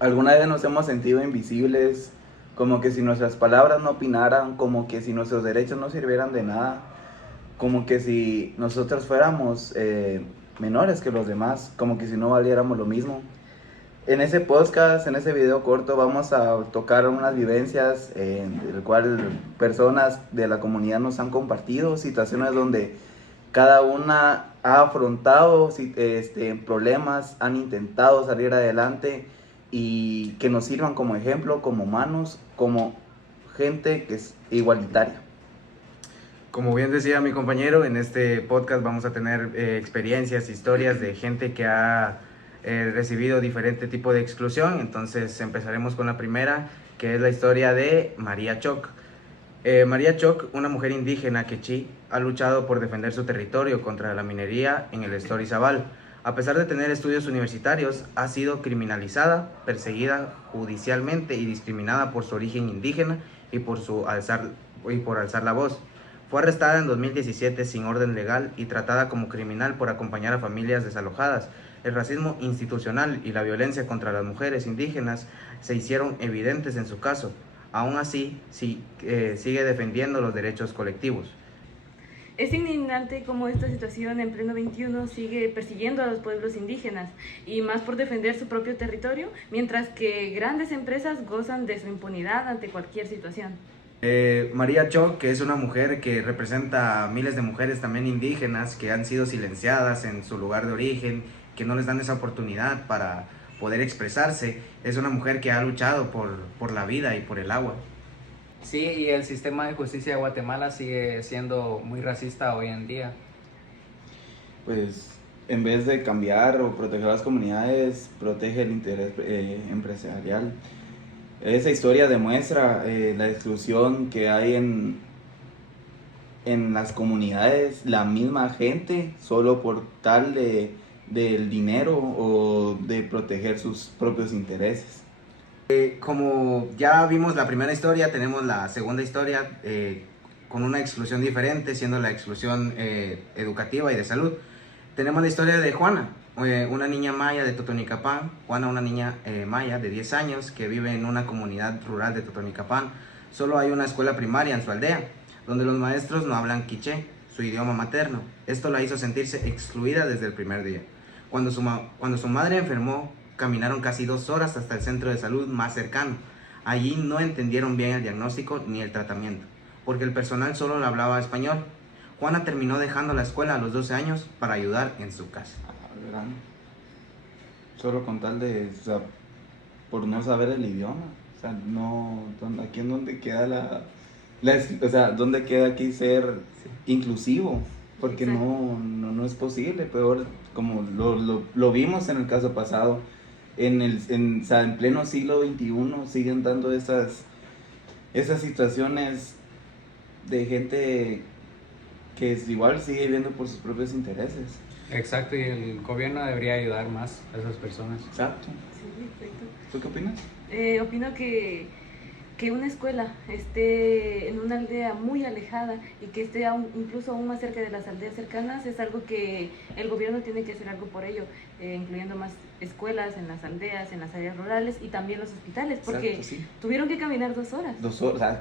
Alguna vez nos hemos sentido invisibles, como que si nuestras palabras no opinaran, como que si nuestros derechos no sirvieran de nada, como que si nosotros fuéramos menores que los demás, como que si no valiéramos lo mismo. En ese podcast, en ese video corto, vamos a tocar unas vivencias en el cual personas de la comunidad nos han compartido, situaciones donde cada una ha afrontado problemas, han intentado salir adelante y que nos sirvan como ejemplo, como humanos, como gente que es igualitaria. Como bien decía mi compañero, en este podcast vamos a tener experiencias, historias de gente que ha recibido diferente tipo de exclusión. Entonces empezaremos con la primera, que es la historia de María Choc. María Choc, una mujer indígena quechí, ha luchado por defender su territorio contra la minería en el Estado Izabal. A pesar de tener estudios universitarios, ha sido criminalizada, perseguida judicialmente y discriminada por su origen indígena y por alzar la voz. Fue arrestada en 2017 sin orden legal y tratada como criminal por acompañar a familias desalojadas. El racismo institucional y la violencia contra las mujeres indígenas se hicieron evidentes en su caso. Aún así, sigue defendiendo los derechos colectivos. Es indignante cómo esta situación en pleno 21 sigue persiguiendo a los pueblos indígenas y más por defender su propio territorio, mientras que grandes empresas gozan de su impunidad ante cualquier situación. María Choc, que es una mujer que representa a miles de mujeres también indígenas que han sido silenciadas en su lugar de origen, que no les dan esa oportunidad para poder expresarse, es una mujer que ha luchado por la vida y por el agua. Sí, y el sistema de justicia de Guatemala sigue siendo muy racista hoy en día. Pues en vez de cambiar o proteger a las comunidades, protege el interés empresarial. Esa historia demuestra la exclusión que hay en las comunidades, la misma gente, solo por tal del dinero o de proteger sus propios intereses. Como ya vimos la primera historia, tenemos la segunda historia con una exclusión diferente, siendo la exclusión educativa y de salud. Tenemos la historia de Juana, una niña maya de Totonicapán. Juana, una niña maya de 10 años que vive en una comunidad rural de Totonicapán. Solo hay una escuela primaria en su aldea, donde los maestros no hablan quiché, su idioma materno. Esto la hizo sentirse excluida desde el primer día. Cuando su madre enfermó, caminaron casi 2 horas hasta el centro de salud más cercano. Allí no entendieron bien el diagnóstico ni el tratamiento, porque el personal solo le hablaba español. Juana terminó dejando la escuela a los 12 años para ayudar en su casa. ¿Verdad? Solo con tal de, o sea, por no saber el idioma. O sea, no, aquí en donde queda o sea, dónde queda aquí ser inclusivo, porque no es posible, peor, como lo vimos en el caso pasado, o sea, en pleno siglo XXI siguen dando esas situaciones de gente que igual sigue viviendo por sus propios intereses. Exacto, y el gobierno debería ayudar más a esas personas. Exacto. Sí, perfecto. ¿Tú qué opinas? Opino que una escuela esté en una aldea muy alejada y que esté incluso aún más cerca de las aldeas cercanas es algo que el gobierno tiene que hacer algo por ello, incluyendo más escuelas en las aldeas, en las áreas rurales y también los hospitales, porque Exacto, sí. tuvieron que caminar 2 horas. 2 horas,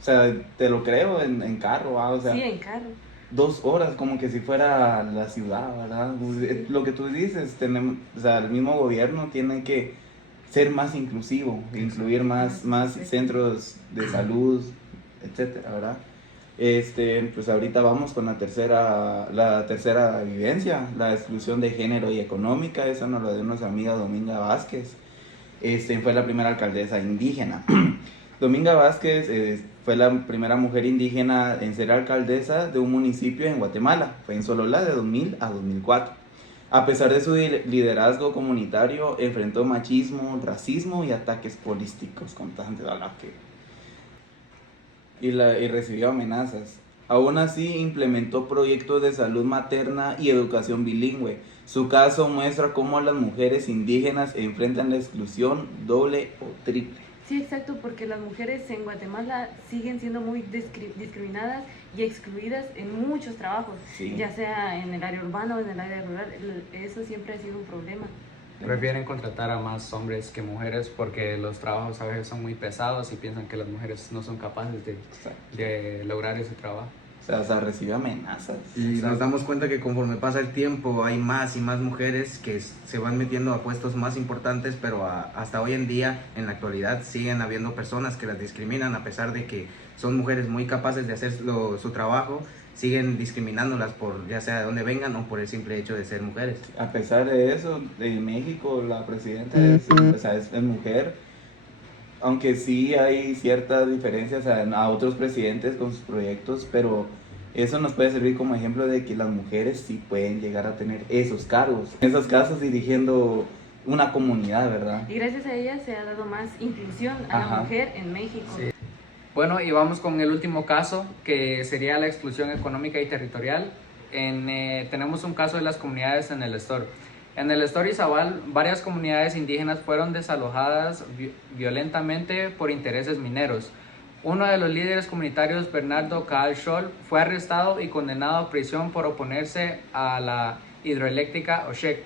o sea, te lo creo en carro, o sea, Sí, en carro. 2 horas como que si fuera la ciudad, ¿verdad? Sí. Lo que tú dices, tenemos, o sea, el mismo gobierno tiene que ser más inclusivo, incluir más centros de salud, etcétera, ¿verdad? Pues ahorita vamos con la tercera vivencia, la exclusión de género y económica. Esa nos la dio nuestra amiga Dominga Vázquez. Fue la primera alcaldesa indígena. Dominga Vázquez fue la primera mujer indígena en ser alcaldesa de un municipio en Guatemala. Fue en Sololá de 2000 a 2004. A pesar de su liderazgo comunitario, enfrentó machismo, racismo y ataques políticos constantes a la que y recibió amenazas. Aún así, implementó proyectos de salud materna y educación bilingüe. Su caso muestra cómo las mujeres indígenas enfrentan la exclusión doble o triple. Sí, exacto, porque las mujeres en Guatemala siguen siendo muy discriminadas y excluidas en muchos trabajos, Sí. ya sea en el área urbana o en el área rural. Eso siempre ha sido un problema. Prefieren contratar a más hombres que mujeres porque los trabajos a veces son muy pesados y piensan que las mujeres no son capaces de lograr ese trabajo. O sea, recibe amenazas. Y nos damos cuenta que conforme pasa el tiempo hay más y más mujeres que se van metiendo a puestos más importantes, pero hasta hoy en día, en la actualidad, siguen habiendo personas que las discriminan a pesar de que son mujeres muy capaces de hacer su trabajo, siguen discriminándolas por ya sea de dónde vengan o por el simple hecho de ser mujeres. A pesar de eso, en México la presidenta es, o sea, es mujer, aunque sí hay ciertas diferencias a otros presidentes con sus proyectos, pero eso nos puede servir como ejemplo de que las mujeres sí pueden llegar a tener esos cargos, en esos casos dirigiendo una comunidad, ¿verdad? Y gracias a ella se ha dado más inclusión a la Ajá. mujer en México. Sí. Bueno, y vamos con el último caso, que sería la exclusión económica y territorial. Tenemos un caso de las comunidades en el Estor. En el Estor Izabal, varias comunidades indígenas fueron desalojadas violentamente por intereses mineros. Uno de los líderes comunitarios, Bernardo Caal Scholl, fue arrestado y condenado a prisión por oponerse a la hidroeléctrica Oshek.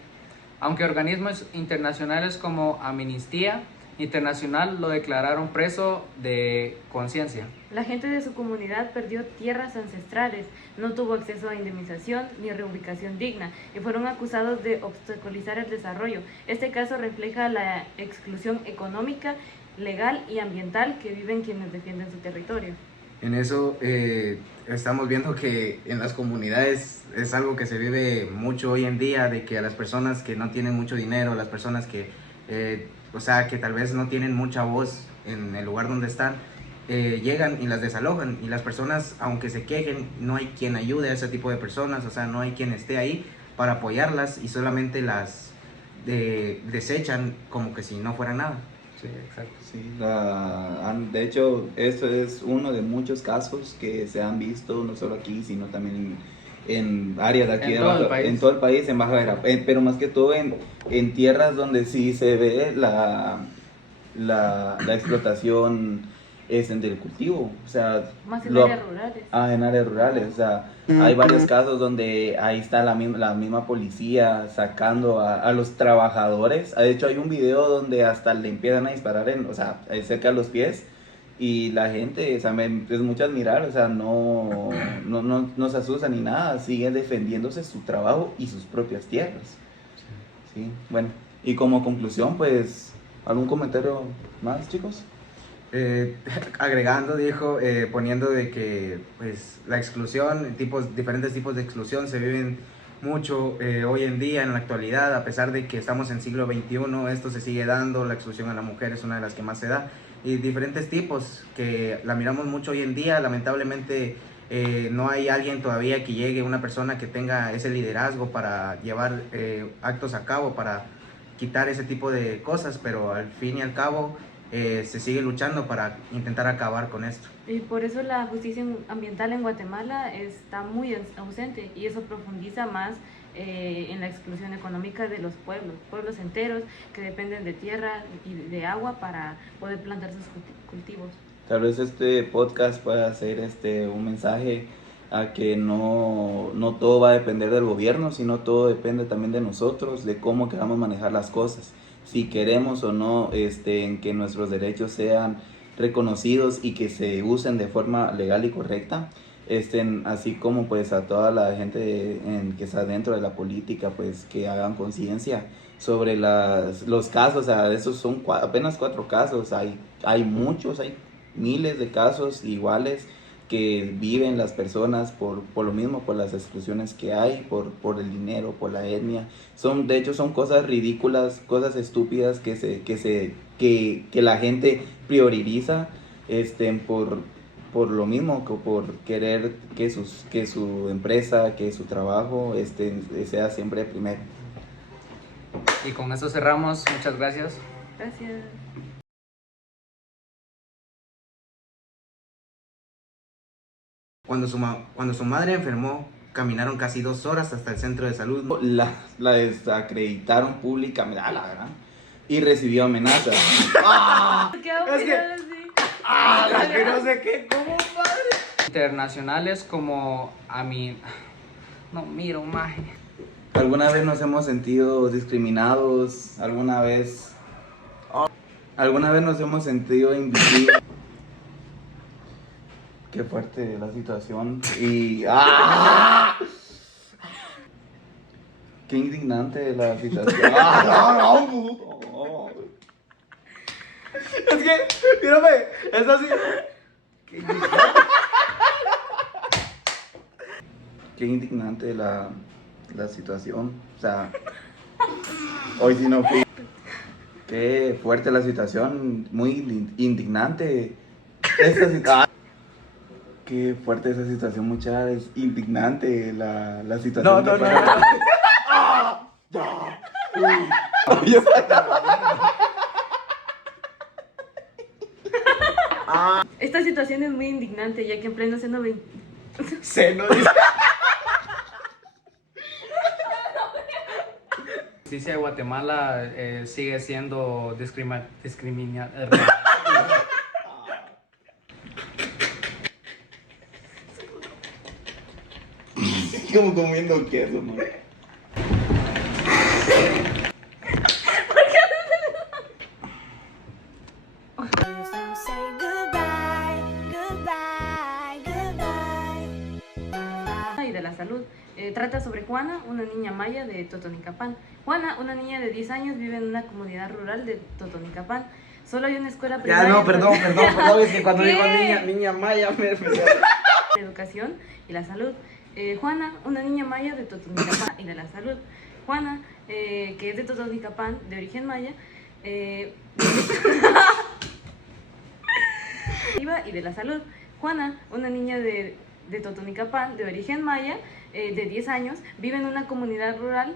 Aunque organismos internacionales como Amnistía Internacional lo declararon preso de conciencia. La gente de su comunidad perdió tierras ancestrales, no tuvo acceso a indemnización ni reubicación digna y fueron acusados de obstaculizar el desarrollo. Este caso refleja la exclusión económica, legal y ambiental que viven quienes defienden su territorio. En eso estamos viendo que en las comunidades es algo que se vive mucho hoy en día, de que a las personas que no tienen mucho dinero, las personas que, o sea, que tal vez no tienen mucha voz en el lugar donde están, llegan y las desalojan, y las personas, aunque se quejen, no hay quien ayude a ese tipo de personas, o sea, no hay quien esté ahí para apoyarlas y solamente las desechan como que si no fuera nada. Sí, exacto. Sí, de hecho, esto es uno de muchos casos que se han visto, no solo aquí, sino también en áreas de aquí, En todo el país. en todo el país, en Baja Verapaz, pero más que todo en tierras donde sí se ve la explotación del cultivo, o sea, Más en áreas rurales. en áreas rurales, o sea, hay varios casos donde ahí está la misma policía sacando a los trabajadores. De hecho, hay un video donde hasta le empiezan a disparar o sea, cerca de los pies, y la gente, o sea, es mucho admirar, o sea, no se asusta ni nada, sigue defendiéndose su trabajo y sus propias tierras. Sí, bueno, y como conclusión, pues, ¿algún comentario más, chicos? Agregando, dijo, poniendo de que pues la exclusión, diferentes tipos de exclusión se viven mucho hoy en día, en la actualidad, a pesar de que estamos en siglo XXI, esto se sigue dando, la exclusión a la mujer es una de las que más se da, y diferentes tipos que la miramos mucho hoy en día. Lamentablemente no hay alguien todavía que llegue, una persona que tenga ese liderazgo para llevar actos a cabo, para quitar ese tipo de cosas, pero al fin y al cabo se sigue luchando para intentar acabar con esto. Y por eso la justicia ambiental en Guatemala está muy ausente, y eso profundiza más en la exclusión económica de los pueblos enteros que dependen de tierra y de agua para poder plantar sus cultivos. Tal vez este podcast pueda ser un mensaje a que no todo va a depender del gobierno, sino todo depende también de nosotros, de cómo queramos manejar las cosas. Si queremos o no en que nuestros derechos sean reconocidos y que se usen de forma legal y correcta, así como pues a toda la gente que está dentro de la política, pues que hagan conciencia sobre los casos. O sea, esos son apenas 4 casos, hay muchos, hay miles de casos iguales que viven las personas por lo mismo, por las exclusiones que hay, por el dinero, por la etnia. De hecho son cosas ridículas, cosas estúpidas que la gente prioriza por lo mismo, que por querer que su empresa, que su trabajo sea siempre primero. Y con eso cerramos. Muchas gracias. Gracias. Cuando su madre enfermó, caminaron casi 2 horas hasta el centro de salud. La desacreditaron públicamente, la verdad, y recibió amenazas. ¿Qué hago Es que- así? Que no sé qué, ¿cómo, padre? Internacionales como no miro, maje. ¿Alguna vez nos hemos sentido discriminados? ¿Alguna vez nos hemos sentido invisibles? Qué fuerte la situación y qué indignante la situación. No. Es que, mírame, es así. Qué indignante la situación. O sea, hoy sí no fui. Qué fuerte la situación, muy indignante. Qué fuerte esa situación, mucha, es indignante la situación. No. Esta situación es muy indignante, ya que en pleno seno Seno. La justicia de Guatemala sigue siendo discriminada. Como comiendo queso, man. y de la salud. Trata sobre Juana, una niña maya de Totonicapán. Juana, una niña de 10 años, vive en una comunidad rural de Totonicapán. Solo hay una escuela primaria. Ya, no, perdón, es que cuando ¿Qué? digo niña maya me La educación y la salud. Juana, una niña maya de Totonicapán y de la salud. Juana, que es de Totonicapán, de origen maya, y de la salud. Juana, una niña de Totonicapán, de origen maya, de 10 años, vive en una comunidad rural.